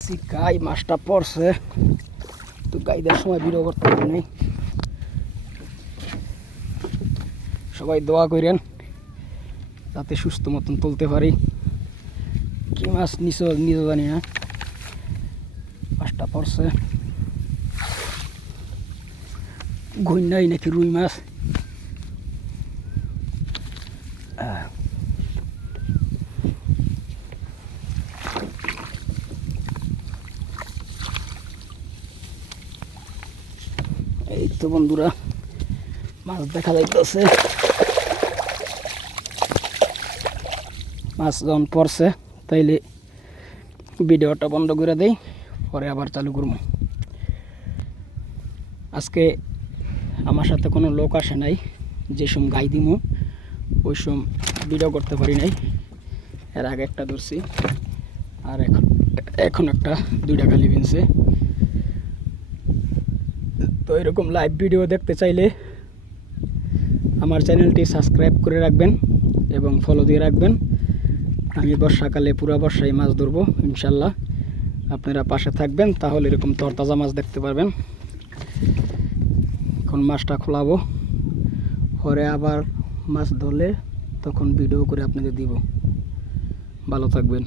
গাই মাছটা পড়ছে তো গাইদের সময় ভিডিও করতে পারিনি। সবাই দোয়া করেন যাতে সুস্থ মতন তুলতে পারি। কি মাছ নিজে জানি না, মাছটা পড়ছে ঘুইনাই নাকি রুই মাছ। এই তো বন্ধুরা মাছ দেখা যাইতেছে, মাছ যখন পড়ছে তাইলে ভিডিওটা বন্ধ করে দেই, পরে আবার চালু করব। আজকে আমার সাথে কোনো লোক আসে নাই, যে সময় গাই দিমু ওই সময় ভিডিও করতে পারি নাই। এর আগে একটা ধরছি আর এখন একটা 2 টাকা লিভিনছে। তো এরকম লাইভ ভিডিও দেখতে চাইলে আমার চ্যানেলটি সাবস্ক্রাইব করে রাখবেন এবং ফলো দিয়ে রাখবেন। আমি বর্ষাকালে পুরা বর্ষায় মাছ ধরবো ইনশাল্লাহ, আপনারা পাশে থাকবেন, তাহলে এরকম তরতাজা মাছ দেখতে পারবেন। এখন মাছটা খোলাবো, পরে আবার মাছ ধরলে তখন ভিডিও করে আপনাদের দিব। ভালো থাকবেন।